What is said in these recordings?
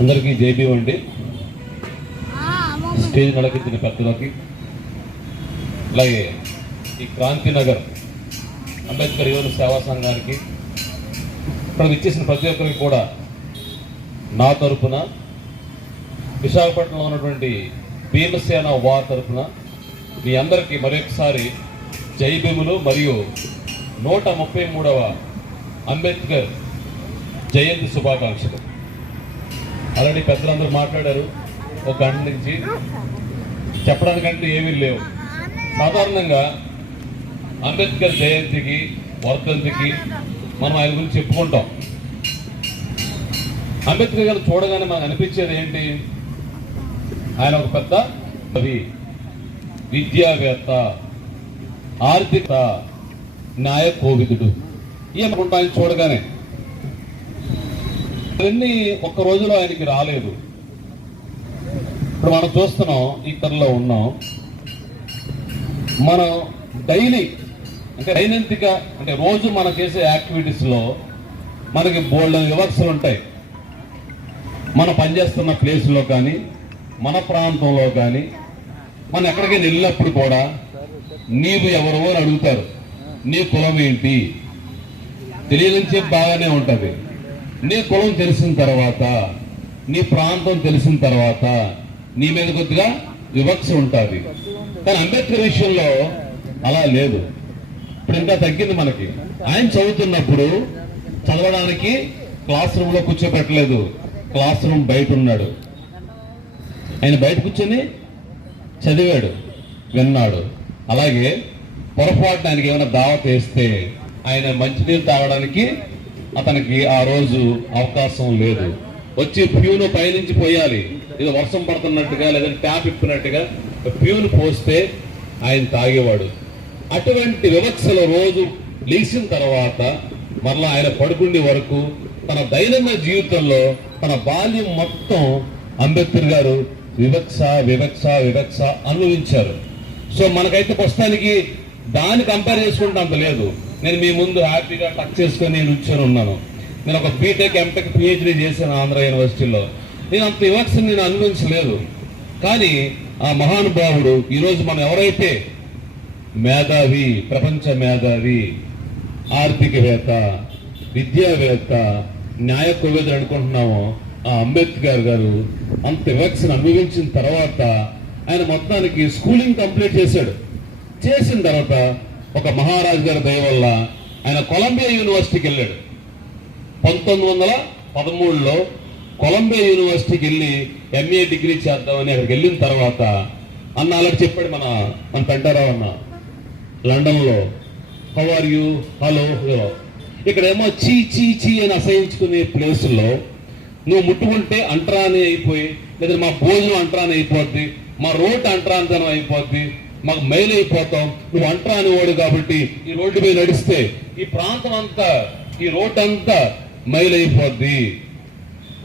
అందరికీ జైబీ అండి. స్టేజ్ నడిపించిన పెద్దలకి, అలాగే ఈ క్రాంతినగర్ అంబేద్కర్ యువన సేవా సంఘానికి, ఇక్కడ ఇచ్చేసిన ప్రతి ఒక్కరికి కూడా నా తరఫున, విశాఖపట్నంలో ఉన్నటువంటి భీమసేన వార్ తరఫున మీ అందరికీ మరొకసారి జై భీములు మరియు 133వ అంబేద్కర్ జయంతి శుభాకాంక్షలు. ఆల్రెడీ పెద్దలందరూ మాట్లాడారు. ఒక గంట నుంచి చెప్పడానికంటూ ఏమీ లేవు. సాధారణంగా అంబేద్కర్ జయంతికి, వర్ధంతికి మనం ఆయన గురించి చెప్పుకుంటాం. అంబేద్కర్ గారు చూడగానే మనకు అనిపించేది ఏంటి? ఆయన ఒక పెద్ద కవి, విద్యావేత్త, ఆర్థిక న్యాయ కోవిదుడు. ఏమనుకుంటా ఆయన చూడగానే. అవన్నీ ఒక్క రోజులో ఆయనకి రాలేదు. ఇప్పుడు మనం చూస్తున్నాం, ఇక్కడలో ఉన్నాం. మనం డైలీ అంటే దైనందిక అంటే రోజు మనం చేసే యాక్టివిటీస్లో మనకి బోల్డెన్ వివక్షలు ఉంటాయి. మనం పనిచేస్తున్న ప్లేస్లో కానీ, మన ప్రాంతంలో కానీ, మనం ఎక్కడికైనా వెళ్ళినప్పుడు కూడా నీవు ఎవరో అని అడుగుతారు. నీ కులం ఏంటి తెలియని చెప్పి బాగానే ఉంటుంది. నీ కులం తెలిసిన తర్వాత, నీ ప్రాంతం తెలిసిన తర్వాత నీ మీద కొద్దిగా వివక్ష ఉంటుంది. కానీ అంబేద్కర్ విషయంలో అలా లేదు. ఇప్పుడు ఇంకా తగ్గింది మనకి. ఆయన చదువుతున్నప్పుడు చదవడానికి క్లాస్ రూమ్లో కూర్చోబెట్టలేదు. క్లాస్ రూమ్ బయట ఉన్నాడు. ఆయన బయట కూర్చొని చదివాడు, విన్నాడు. అలాగే పొరపాటున ఆయనకి ఏమైనా దావత్ వేస్తే ఆయన మంచినీళ్ళు తాగడానికి అతనికి ఆ రోజు అవకాశం లేదు. వచ్చి ప్యూను పైనుంచి పోయాలి. ఏదో వర్షం పడుతున్నట్టుగా లేదంటే ట్యాప్ ఇప్పినట్టుగా ప్యూను పోస్తే ఆయన తాగేవాడు. అటువంటి వివక్షలో రోజు లేచిన తర్వాత మరలా ఆయన పడుకునే వరకు తన దైనందిన జీవితంలో తన బాల్యం మొత్తం అంబేద్కర్ గారు వివక్ష వివక్ష వివక్ష అనుభవించారు. సో మనకైతే ప్రస్తుతానికి దాన్ని కంపేర్ చేసుకుంటే అంత లేదు. నేను మీ ముందు హ్యాపీగా టచ్ చేసుకొని నేను కూర్చొని ఉన్నాను. నేను ఒక బీటెక్, ఎంటెక్, పిహెచ్డీ చేశాను ఆంధ్ర యూనివర్సిటీలో. నేను అంత వివక్షను నేను అనుభవించలేదు. కానీ ఆ మహానుభావుడు ఈరోజు మనం ఎవరైతే మేధావి, ప్రపంచ మేధావి, ఆర్థికవేత్త, విద్యావేత్త, న్యాయ కోవిదుడు అనుకుంటున్నామో ఆ అంబేద్కర్ గారు అంత వివక్షను అనుభవించిన తర్వాత ఆయన మొత్తానికి స్కూలింగ్ కంప్లీట్ చేశాడు. చేసిన తర్వాత ఒక మహారాజు గారి దయ వల్ల ఆయన కొలంబియా యూనివర్సిటీకి వెళ్ళాడు. 1913లో కొలంబియా యూనివర్సిటీకి వెళ్ళి ఎంఏ డిగ్రీ చేద్దామని అక్కడికి వెళ్ళిన తర్వాత అన్న అలాంటి చెప్పాడు మన పెంటారావు అన్న లండన్లో. How are you, hello. ఇక్కడేమో చీ చీ చీ అని అసహించుకునే ప్లేసుల్లో నువ్వు ముట్టుకుంటే అంటరాని అయిపోయి, లేదా మా భోజనం అంటరాని అయిపోద్ది, మా రోడ్డు అంటరానితనం అయిపోద్ది, మాకు మైలు అయిపోతాం. నువ్వు అంటరాని వాడు కాబట్టి ఈ రోడ్డు మీద నడిస్తే ఈ ప్రాంతం అంతా, ఈ రోడ్డు అంతా మైలు అయిపోద్ది.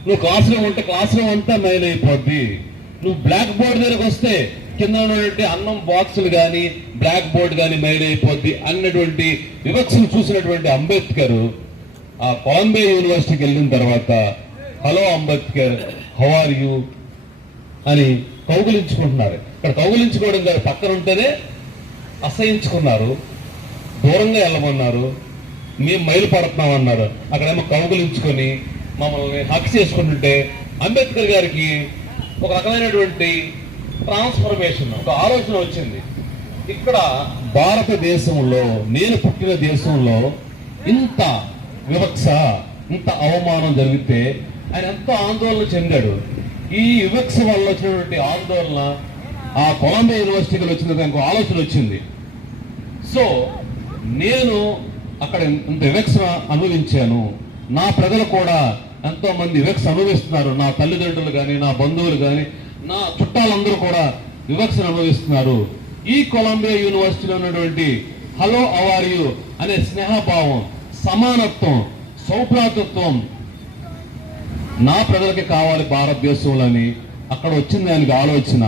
నువ్వు క్లాస్ రూమ్ ఉంటే క్లాస్ రూమ్ అంతా మైలు అయిపోద్ది. నువ్వు బ్లాక్ బోర్డ్ దగ్గరకు వస్తే కింద ఉన్నటువంటి అన్నం బాక్సులు కానీ, బ్లాక్ బోర్డ్ కానీ మైలు అయిపోద్ది అన్నటువంటి వివక్షను చూసినటువంటి అంబేద్కర్ ఆ కొలంబియా యూనివర్సిటీకి వెళ్ళిన తర్వాత hello Ambedkar, how are you అని కౌగులించుకుంటున్నారు. ఇక్కడ కౌగులించుకోవడం గారు పక్కన ఉంటేనే అసహించుకున్నారు, దూరంగా వెళ్ళమన్నారు, మేము మైలు పడుతున్నామన్నారు. అక్కడేమో కౌగులించుకొని మమ్మల్ని హక్ చేసుకుంటుంటే అంబేద్కర్ గారికి ఒక రకమైనటువంటి ట్రాన్స్ఫర్మేషన్, ఒక ఆలోచన వచ్చింది. ఇక్కడ భారతదేశంలో, నేను పుట్టిన దేశంలో ఇంత వివక్ష, ఇంత అవమానం జరిగితే ఆయన ఎంతో ఆందోళన చెందాడు. ఈ వివక్ష వల్ల వచ్చినటువంటి ఆందోళన ఆ కొలంబియా యూనివర్సిటీకి వచ్చిన దానికి ఆలోచన వచ్చింది. సో నేను అక్కడ ఇంత వివక్ష అనుభవించాను, నా ప్రజలు కూడా ఎంతో మంది వివక్ష అనుభవిస్తున్నారు, నా తల్లిదండ్రులు కానీ, నా బంధువులు కానీ, నా చుట్టాలందరూ కూడా వివక్షను అనుభవిస్తున్నారు. ఈ కొలంబియా యూనివర్సిటీలో ఉన్నటువంటి హలో హౌ ఆర్ యూ అనే స్నేహభావం, సమానత్వం, సౌభ్రాతృత్వం నా ప్రజలకి కావాలి భారతదేశంలోని అక్కడ వచ్చింది ఆయనకి ఆలోచన.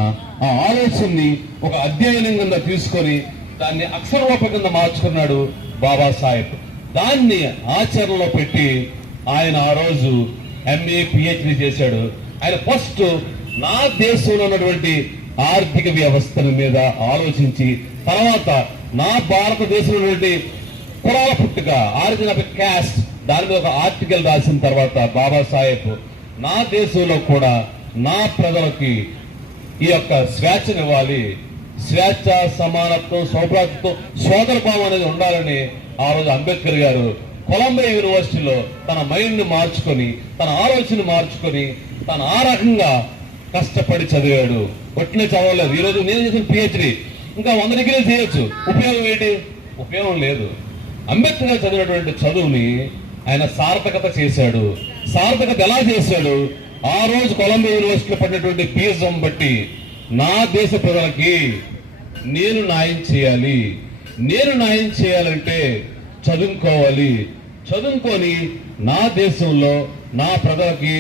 ఆ ఆలోచనని ఒక అధ్యయనం కింద తీసుకొని దాన్ని అక్షరరూప కింద మార్చుకున్నాడు బాబాసాహెబ్. దాన్ని ఆచరణలో పెట్టి ఆయన ఆ రోజు ఎంఏ పిహెచ్డి చేశాడు. ఆయన ఫస్ట్ నా దేశంలో ఉన్నటువంటి ఆర్థిక వ్యవస్థల మీద ఆలోచించి, తర్వాత నా భారతదేశంలో ఉన్నటువంటి కులాల పుట్టుక, ఆరిజిన్ ఆఫ్ క్యాస్ట్, దాని మీద ఒక ఆర్టికల్ రాసిన తర్వాత బాబాసాహెబ్ నా దేశంలో కూడా నా ప్రజలకి ఈ యొక్క స్వేచ్ఛనివ్వాలి, స్వేచ్ఛ, సమానత్వం, సౌభ్రాతృత్వం, సోదర భావం అనేది ఉండాలని ఆ రోజు అంబేద్కర్ గారు కొలంబియా యూనివర్సిటీలో తన మైండ్ని మార్చుకొని, తన ఆలోచన మార్చుకొని, తను ఆ రకంగా కష్టపడి చదివాడు. ఒట్టినే చదవలేదు. ఈరోజు నేను చేసిన పిహెచ్డి ఇంకా 100 డిగ్రీలు చేయొచ్చు, ఉపయోగం ఏంటి? ఉపయోగం లేదు. అంబేద్కర్ గారు చదివినటువంటి చదువుని ఆయన సార్థకత చేశాడు. సార్థకత ఎలా చేశాడు? ఆ రోజు కొలంబియా యూనివర్సిటీలో పడినటువంటి ఫీజుం బట్టి నా దేశ ప్రజలకి నేను న్యాయం చేయాలి. నేను న్యాయం చేయాలంటే చదువుకోవాలి. చదువుకొని నా దేశంలో నా ప్రజలకి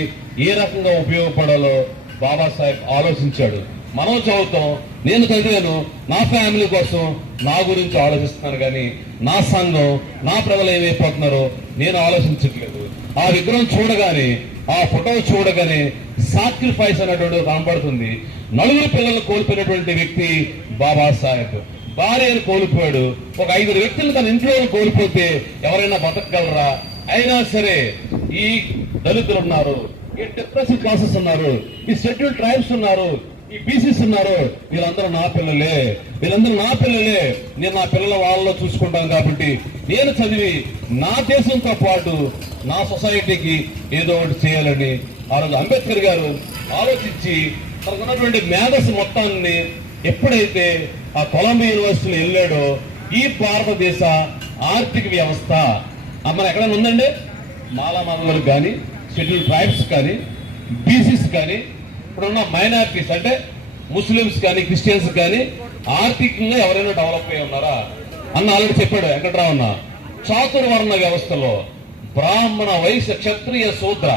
ఏ రకంగా ఉపయోగపడాలో బాబాసాహెబ్ ఆలోచించాడు. మనం చదువుతాం, నేను చదివాను, నా ఫ్యామిలీ కోసం, నా గురించి ఆలోచిస్తున్నాను, కానీ నా సంఘం, నా ప్రజలు ఏమైపోతున్నారో నేను ఆలోచించట్లేదు. ఆ విగ్రహం చూడగానే, ఆ ఫోటో చూడగానే సాక్రిఫైస్ అనేటువంటి కనబడుతుంది. నలుగురు పిల్లలు కోల్పోయినటువంటి వ్యక్తి బాబాసాహెబ్. భార్యను కోల్పోయాడు. ఒక 5 వ్యక్తులు తన ఇంట్లో కోల్పోతే ఎవరైనా బతకగలరా? అయినా సరే ఈ దళితులు ఉన్నారు, ఈ డిప్రెసివ్ క్లాసెస్ ఉన్నారు, ఈ షెడ్యూల్ ట్రైబ్స్ ఉన్నారు, ఈ బీసీస్ ఉన్నారు, వీళ్ళందరూ నా పిల్లలే, వీళ్ళందరూ నా పిల్లలే. నేను నా పిల్లల వాళ్ళలో చూసుకుంటాను కాబట్టి నేను చదివి నా దేశంతో పాటు నా సొసైటీకి ఏదో ఒకటి చేయాలని ఆ రోజు అంబేద్కర్ గారు ఆలోచించి తనకు ఉన్నటువంటి మేధస్సు మొత్తాన్ని ఎప్పుడైతే ఆ కొలంబియా యూనివర్సిటీలో వెళ్ళాడో, ఈ భారతదేశ ఆర్థిక వ్యవస్థ మన ఎక్కడైనా ఉందండి? మాలామాలకు కానీ, షెడ్యూల్ ట్రైబ్స్ కానీ, బీసీస్ కానీ, ఇప్పుడున్న మైనారిటీస్ అంటే ముస్లిమ్స్ కానీ, క్రిస్టియన్స్ కానీ ఆర్థికంగా ఎవరైనా డెవలప్ అయ్యి ఉన్నారా అన్న ఆల్రెడీ చెప్పాడు వెంకట్రావు అన్న. చాతుర్వర్ణ వ్యవస్థలో బ్రాహ్మణ, వైశ్య, క్షత్రియ, శూద్ర,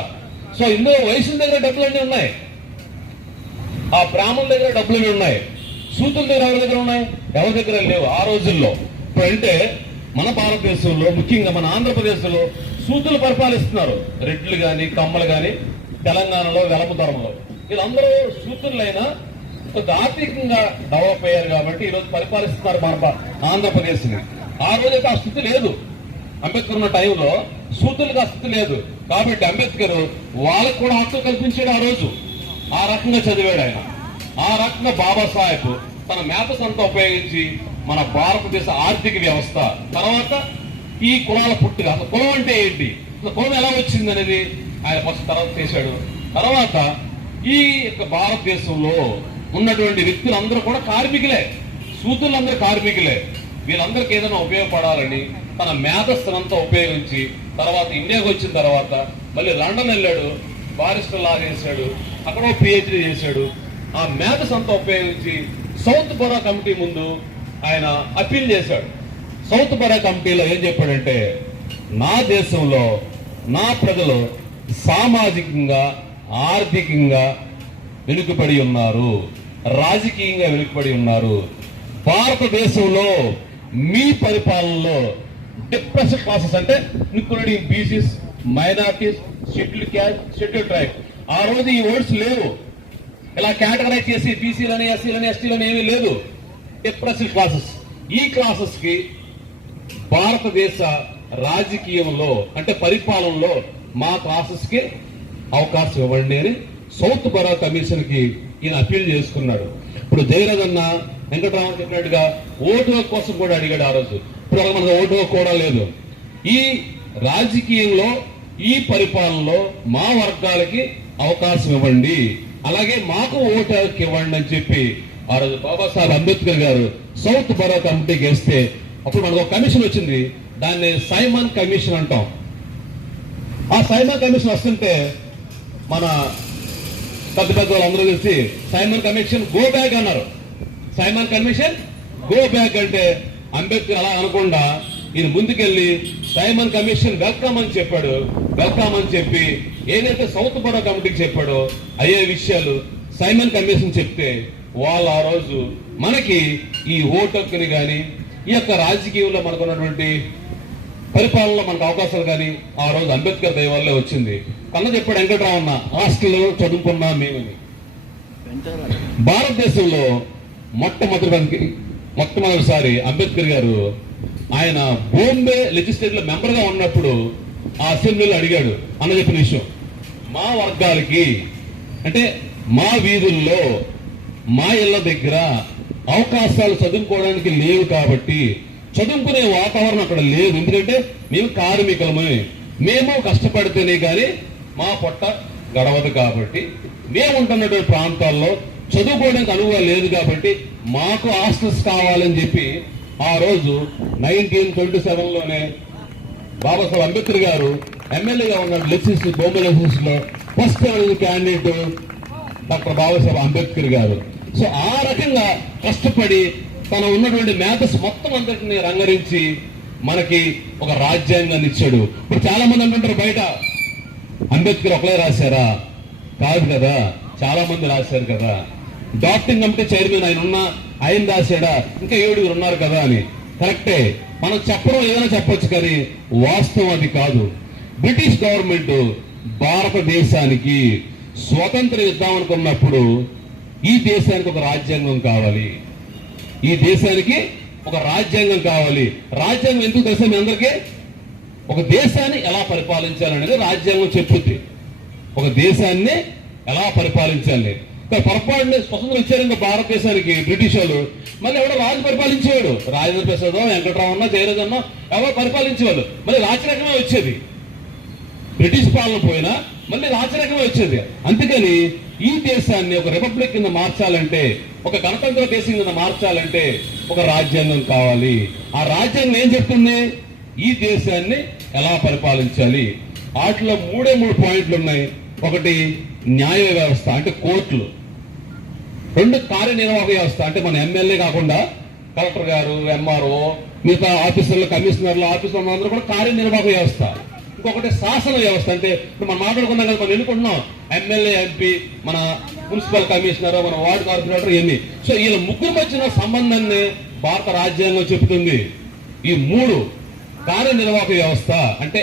సో ఇందులో వైశ్యుల దగ్గర డబ్బులన్నీ ఉన్నాయి, ఆ బ్రాహ్మణుల దగ్గర డబ్బులన్నీ ఉన్నాయి, శూద్రుల దగ్గర ఎవరి దగ్గర ఉన్నాయి? ఎవరి దగ్గర లేవు ఆ రోజుల్లో. ఇప్పుడు అంటే మన భారతదేశంలో, ముఖ్యంగా మన ఆంధ్రప్రదేశ్లో శూద్రులు పరిపాలిస్తున్నారు. రెడ్లు కానీ, కమ్మలు కానీ, తెలంగాణలో వెలపతరంలో వీళ్ళందరూ శూద్రులైనా ఆర్థికంగా డెవలప్ అయ్యారు కాబట్టి ఈరోజు పరిపాలిస్తున్నారు మన ఆంధ్రప్రదేశ్ని. ఆ రోజైతే ఆ స్థితి లేదు. అంబేద్కర్ ఉన్న టైంలో శూద్రులకు ఆ స్థితి లేదు కాబట్టి అంబేద్కర్ వాళ్ళకు కూడా హక్కు కల్పించాడు ఆ రోజు. ఆ రకంగా చదివాడు ఆయన. ఆ రకంగా బాబాసాహెబ్ తన మేధస్ అంతా ఉపయోగించి మన భారతదేశ ఆర్థిక వ్యవస్థ, తర్వాత ఈ కులాల పుట్టుక, అసలు కులం అంటే ఏంటి, అసలు కులం ఎలా వచ్చింది అనేది ఆయన ఫస్ట్ తర్వాత చేశాడు. తర్వాత ఈ యొక్క భారతదేశంలో ఉన్నటువంటి వ్యక్తులందరూ కూడా కార్మికులే, శూద్రులందరూ కార్మికులే. వీళ్ళందరికీ ఏదైనా ఉపయోగపడాలని తన మేధస్సునంతా ఉపయోగించి తర్వాత ఇండియాకి వచ్చిన తర్వాత మళ్ళీ లండన్ వెళ్ళాడు, బారిస్టర్ లా చేశాడు, అక్కడ పిహెచ్డీ చేశాడు. ఆ మేధస్ అంతా ఉపయోగించి సౌత్ బరా కమిటీ ముందు ఆయన అప్పీల్ చేశాడు. సౌత్ బరా కమిటీలో ఏం చెప్పాడంటే, నా దేశంలో నా ప్రజలు సామాజికంగా, ఆర్థికంగా వెనుకబడి ఉన్నారు, రాజకీయంగా వెనుకబడి ఉన్నారు. భారతదేశంలో మీ పరిపాలనలో డిప్రెషన్ క్లాసెస్ అంటే including BCs, minorities, schedule caste, schedule tribe, ఆ రోజు ఈ వర్డ్స్ లేవు. ఇలా కేటగరైజ్ చేసి బీసీలని, ఎస్సీలని, ఎస్టీలని ఏమీ లేదు. డిప్రెషన్ క్లాసెస్, ఈ క్లాసెస్ కి భారతదేశ రాజకీయంలో అంటే పరిపాలనలో మా క్లాసెస్ కి అవకాశం ఇవ్వండి అని సౌత్ బరా కమిషన్ కి ఈయన అప్పీల్ చేసుకున్నాడు. ఇప్పుడు జయరాజ్ అన్న వెంకటరామన్ చెప్పినట్టుగా ఓటు హక్కు కోసం కూడా అడిగాడు ఆ రోజు. ఇప్పుడు మనకు ఓటు హక్కు కూడా లేదు. ఈ రాజకీయంలో, ఈ పరిపాలనలో మా వర్గాలకి అవకాశం ఇవ్వండి, అలాగే మాకు ఓటు హక్కు ఇవ్వండి అని చెప్పి ఆ రోజు బాబాసాహెబ్ అంబేద్కర్ గారు సౌత్ బరా కమిటీకి వేస్తే అప్పుడు మనకు ఒక కమిషన్ వచ్చింది. దాన్ని సైమన్ కమిషన్ అంటాం. ఆ సైమన్ కమిషన్ వస్తుంటే మన పెద్ద పెద్ద వాళ్ళందరూ కలిసి సైమన్ కమిషన్ గో బ్యాక్ అన్నారు. సైమన్ కమిషన్ గో బ్యాక్ అంటే అంబేద్కర్ అలా అనకుండా ఈయన ముందుకెళ్ళి సైమన్ కమిషన్ వెల్కమ్ అని చెప్పాడు. వెల్కమ్ అని చెప్పి ఏదైతే సౌత్ బరా కమిటీకి చెప్పాడో అయ్యే విషయాలు సైమన్ కమిషన్ చెప్తే వాళ్ళు ఆ రోజు మనకి ఈ ఓటు హక్కుని కానీ, ఈ యొక్క రాజకీయంలో మనకున్నటువంటి పరిపాలనలో మనకు అవకాశాలు కానీ ఆ రోజు అంబేద్కర్ దయ వల్లే వచ్చింది. కన్న చెప్పాడు వెంకటరామన్న, హాస్టల్లో చదువుకున్నాం మేమని. భారతదేశంలో మొట్టమొదటిసారి అంబేద్కర్ గారు ఆయన బాంబే లెజిస్లేటివ్ మెంబర్ గా ఉన్నప్పుడు ఆ అసెంబ్లీలో అడిగాడు అన్న చెప్పిన విషయం, మా వర్గాలకి అంటే మా వీధుల్లో మా ఇళ్ల దగ్గర అవకాశాలు చదువుకోవడానికి లేవు కాబట్టి, చదువుకునే వాతావరణం అక్కడ లేదు, ఎందుకంటే మేము కార్మికులమే, మేము కష్టపడితేనే కానీ మా పొట్ట గడవదు కాబట్టి, మేము ఉంటున్నటువంటి ప్రాంతాల్లో చదువుకోవడానికి అనుభవం లేదు కాబట్టి మాకు హాస్టల్స్ కావాలని చెప్పి ఆ రోజు 1927లోనే బాబాసాహెబ్ అంబేద్కర్ గారు ఎమ్మెల్యేగా ఉన్నాడు. బాంబే లెజిస్లేచర్ లో first candidate doctor Babasaheb Ambedkar గారు. సో ఆ రకంగా కష్టపడి తన ఉన్నటువంటి మేధస్ మొత్తం అందరినీ రంగరించి మనకి ఒక రాజ్యాంగాన్ని ఇచ్చాడు. ఇప్పుడు చాలా మంది అంటుంటారు బయట, అంబేద్కర్ ఒకలే రాశారా? కాదు కదా, చాలా మంది రాశారు కదా. డాక్టింగ్ కమిటీ చైర్మన్ ఆయన రాశాడా? ఇంకా 7 ఉన్నారు కదా అని. కరెక్టే, మనం చెప్పడం ఏదైనా చెప్పొచ్చు, కానీ వాస్తవం అది కాదు. బ్రిటిష్ గవర్నమెంట్ భారతదేశానికి స్వతంత్రం ఇద్దామనుకున్నప్పుడు ఈ దేశానికి ఒక రాజ్యాంగం కావాలి, ఈ దేశానికి ఒక రాజ్యాంగం కావాలి. రాజ్యాంగం ఎందుకు తెలుసా మీ అందరికీ? ఒక దేశాన్ని ఎలా పరిపాలించాలనేది రాజ్యాంగం చెప్పుద్ది. ఒక దేశాన్ని ఎలా పరిపాలించాలి. పొరపాటుని స్వతంత్రం ఇచ్చారు ఇంకా భారతదేశానికి బ్రిటిష్ వాళ్ళు. మళ్ళీ ఎవడో రాజు పరిపాలించేవాడు, రాజేంద్ర ప్రసాద్, వెంకటరామన్న, జయరాజన్న ఎవరో పరిపాలించేవాళ్ళు. మళ్ళీ రాచరికమే వచ్చేది. బ్రిటిష్ పాలన పోయినా మళ్ళీ రాచరికమే వచ్చేది. అందుకని ఈ దేశాన్ని ఒక రిపబ్లిక్ కింద మార్చాలంటే, ఒక గణతంత్ర దేశం కింద మార్చాలంటే ఒక రాజ్యాంగం కావాలి. ఆ రాజ్యాంగం ఏం చెప్తుంది? ఈ దేశాన్ని ఎలా పరిపాలించాలి. వాటిలో 3 పాయింట్లు ఉన్నాయి. ఒకటి న్యాయ వ్యవస్థ అంటే కోర్టులు, 2 కార్యనిర్వాహక వ్యవస్థ అంటే మన ఎమ్మెల్యే కాకుండా కలెక్టర్ గారు, ఎంఆర్ఓ, మిగతా ఆఫీసర్లు, కమిషనర్లు, ఆఫీసర్లు అందరూ కూడా కార్యనిర్వాహక వ్యవస్థ. ఇంకొకటి శాసన వ్యవస్థ అంటే ఇప్పుడు మనం మాట్లాడుకున్నాం కదా, మనం ఎన్నుకుంటున్నాం ఎమ్మెల్యే, ఎంపీ, మన మున్సిపల్ కమిషనర్, మన వార్డు కార్పొరేటర్, ఇవన్నీ. సో వీళ్ళ ముగ్గురు మధ్యన సంబంధాన్ని భారత రాజ్యాంగం చెబుతుంది. ఈ 3 కార్యనిర్వాహక వ్యవస్థ అంటే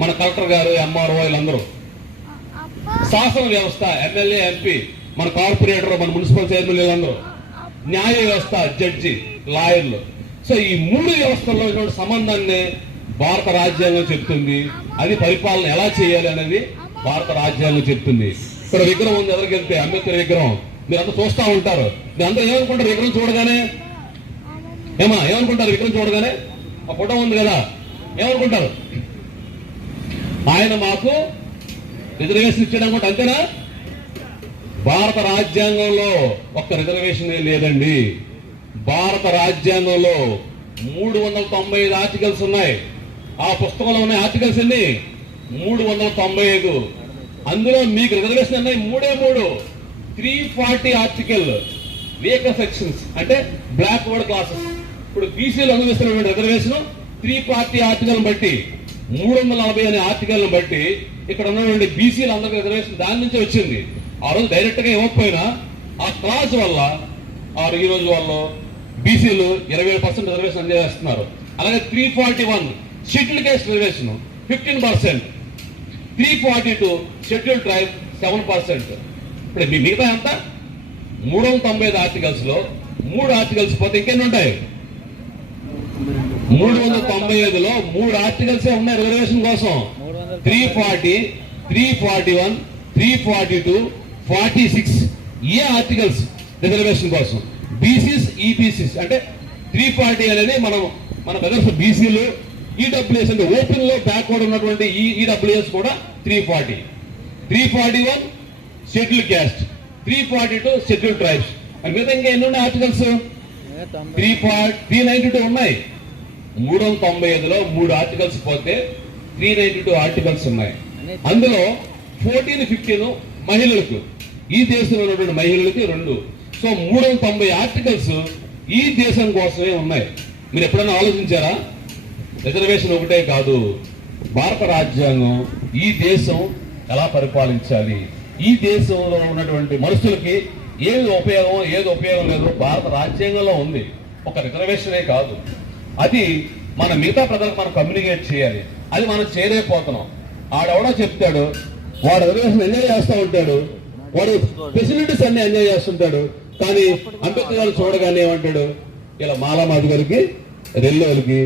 మన కలెక్టర్ గారు, ఎంఆర్ఓ వీళ్ళందరూ. శాసన వ్యవస్థ ఎమ్మెల్యే, ఎంపీ, మన కార్పొరేటర్, మన మున్సిపల్ చైర్మన్ వీళ్ళందరూ. న్యాయ వ్యవస్థ జడ్జి, లాయర్లు. సో ఈ 3 వ్యవస్థల్లో సంబంధాన్ని భారత రాజ్యాంగం చెప్తుంది. అది పరిపాలన ఎలా చేయాలి అనేది భారత రాజ్యాంగం చెప్తుంది. ఇక్కడ విగ్రహం ఉంది, ఎవరికి వెళ్తే అంబేద్కర్ విగ్రహం మీరంతా చూస్తూ ఉంటారు. మీరంతా ఏమనుకుంటారు విగ్రహం చూడగానే? ఏమనుకుంటారు విగ్రహం చూడగానే? ఆ ఫోటో ఉంది కదా, ఏమనుకుంటారు? ఆయన మాకు రిజర్వేషన్ ఇచ్చాడు అనుకుంటే అంతేనా? భారత రాజ్యాంగంలో ఒక్క రిజర్వేషన్ లేదండి. భారత రాజ్యాంగంలో 395 ఆర్టికల్స్ ఉన్నాయి. ఆ పుస్తకంలో ఉన్న ఆర్టికల్స్ ఎన్ని? 395. అందులో మీకు రిజర్వేషన్ అన్నాయి 3 340 ఆర్టికల్ వీకర్ సెక్షన్స్ అంటే బ్లాక్ వర్డ్ క్లాసెస్. ఇప్పుడు బీసీలు అనుభవిస్తున్నటువంటి రిజర్వేషన్ 340 ఆర్టికల్ బట్టి, 340 అనే ఆర్టికల్ బట్టి ఇక్కడ ఉన్నటువంటి బీసీలు అందరికీ రిజర్వేషన్ దాని నుంచే వచ్చింది. ఆ రోజు డైరెక్ట్ గా ఇవ్వకపోయినా ఆ క్లాస్ వల్ల ఈ రోజు వాళ్ళు బీసీలు 27% రిజర్వేషన్ అందజేస్తున్నారు. అలాగే 341 schedule caste reservation 15%, 342 schedule tribe 7%. ఇప్పుడు మిగతా ఎంత? 395 ఆర్టికల్స్ లో 3 ఆర్టికల్స్ పోతే ఇంకెన్ని ఉంటాయి? 395లో 3 ఆర్టికల్స్ ఉన్నాయి రిజర్వేషన్ కోసం. 340, 341, 342, 46 ఏ ఆర్టికల్స్ రిజర్వేషన్ కోసం. బీసీస్, ఈబీసీస్ అంటే 340 అనేది మన బ్రదర్స్ బీసీలు, ఈడబ్ల్యూఎస్ అంటే ఓపెన్ లో బ్యాక్వర్డ్ ఉన్నటువంటి ఈడబ్ల్యూఎస్ కూడా 340, 341 schedule caste, 342 schedule tribes. And మిగతా ఇంకా ఎన్ని ఉన్నాయి ఆర్టికల్స్? 392 ఉన్నాయి. 395లో 3 ఆర్టికల్స్ పోతే 392 ఆర్టికల్స్ ఉన్నాయి. అందులో 14, 15 మహిళలకు, ఈ దేశంలో ఉన్నటువంటి మహిళలకి 2. సో 390 ఆర్టికల్స్ ఈ దేశం కోసమే ఉన్నాయి. మీరు ఎప్పుడైనా ఆలోచించారా? రిజర్వేషన్ ఒకటే కాదు, భారత రాజ్యాంగం ఈ దేశం ఎలా పరిపాలించాలి, ఈ దేశంలో ఉన్నటువంటి మనుషులకి ఏది ఉపయోగం ఏది ఉపయోగం లేదు భారత రాజ్యాంగంలో ఉంది. ఒక రిజర్వేషనే కాదు, అది మన మిగతా ప్రజలకు మనం కమ్యూనికేట్ చేయాలి. అది మనం చేయలేకపోతున్నాం. ఆడెవడో చెప్తాడు, వాడు రిజర్వేషన్ ఎంజాయ్ చేస్తూ ఉంటాడు, వాడు ఫెసిలిటీస్ అన్ని ఎంజాయ్ చేస్తుంటాడు. కానీ అంబేద్కర్ గారు చూడగానే ఏమంటాడు, ఇలా మాలామాది గారికి రెల్లోలకి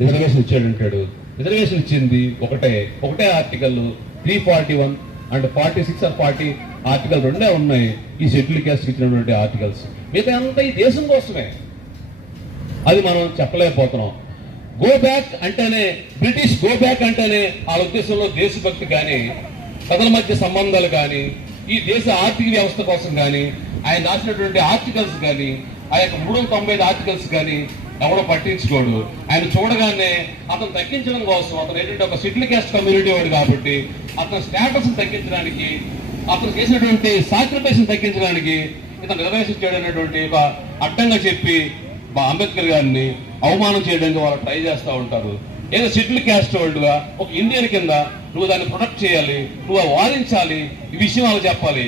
రిజర్వేషన్ ఇచ్చాడంటాడు. రిజర్వేషన్ ఇచ్చింది ఒకటే ఆర్టికల్ 341 అండ్ 46 or 40 ఆర్టికల్ రెండే ఉన్నాయి ఈ షెడ్యూల్ క్యాస్ట్ ఇచ్చినటువంటి ఆర్టికల్స్. మిగతా అంతా ఈ దేశం కోసమే. అది మనం చెప్పలేకపోతున్నాం. గో బ్యాక్ అంటేనే, బ్రిటిష్ గో బ్యాక్ అంటేనే ఆ ఉద్దేశంలో దేశభక్తి కానీ, ప్రజల మధ్య సంబంధాలు కానీ, ఈ దేశ ఆర్థిక వ్యవస్థ కోసం కానీ, ఆయన రాసినటువంటి ఆర్టికల్స్ కానీ, ఆ యొక్క 395 ఆర్టికల్స్ కానీ ఎవడో పట్టించుకోడు. ఆయన చూడగానే అతను తగ్గించడం కోసం, అతను ఏంటంటే ఒక షెడ్యూల్ క్యాస్ట్ కమ్యూనిటీ వాడు కాబట్టి అతని స్టేటస్ తగ్గించడానికి, అతను చేసినటువంటి సాక్రిఫైస్ తగ్గించడానికి ఇతను రిజర్వేషన్ చేయడం అనేటువంటి ఒక అడ్డంగా చెప్పి అంబేద్కర్ గారిని అవమానం చేయడానికి వాళ్ళు ట్రై చేస్తూ ఉంటారు. ఏదో షెడ్యూల్ క్యాస్ట్ వాళ్ళుగా ఒక ఇండియన్ కింద నువ్వు దాన్ని ప్రొటెక్ట్ చేయాలి, నువ్వు వాదించాలి, ఈ విషయం వాళ్ళు చెప్పాలి.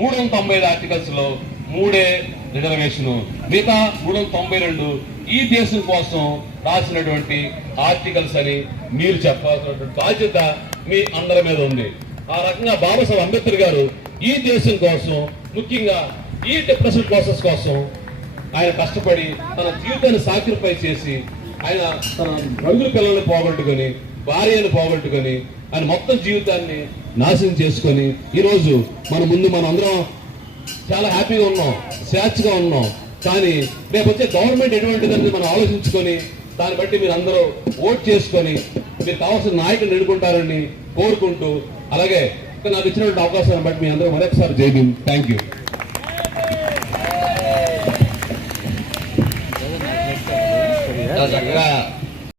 395 ఆర్టికల్స్ లో 3 రిజర్వేషన్, మిగతా 392 ఈ దేశం కోసం రాసినటువంటి ఆర్టికల్స్ అని మీరు చెప్పాల్సినటువంటి బాధ్యత మీ అందరి మీద ఉంది. ఆ రకంగా బాబాసాహెబ్ అంబేద్కర్ గారు ఈ దేశం కోసం, ముఖ్యంగా ఈ డిప్రెషన్ ప్రాసెస్ కోసం ఆయన కష్టపడి తన జీవితాన్ని సాక్రిఫైస్ చేసి, ఆయన తన రంగుల పిల్లల్ని పోగొట్టుకొని, భార్యను పోగొట్టుకొని, ఆయన మొత్తం జీవితాన్ని నాశనం చేసుకొని ఈరోజు మన ముందు మనం అందరం చాలా హ్యాపీగా ఉన్నాం, స్వేచ్ఛగా ఉన్నాం. కానీ రేపు వచ్చే గవర్నమెంట్ ఎటువంటిదని మనం ఆలోచించుకొని దాన్ని బట్టి మీరు అందరూ ఓట్ చేసుకొని మీరు కావాల్సిన నాయకులు ఎన్నుకుంటారని కోరుకుంటూ, అలాగే నాకు ఇచ్చినటువంటి అవకాశాన్ని బట్టి మీ అందరూ మరొకసారి జై భీమ్. Thank you. చక్కగా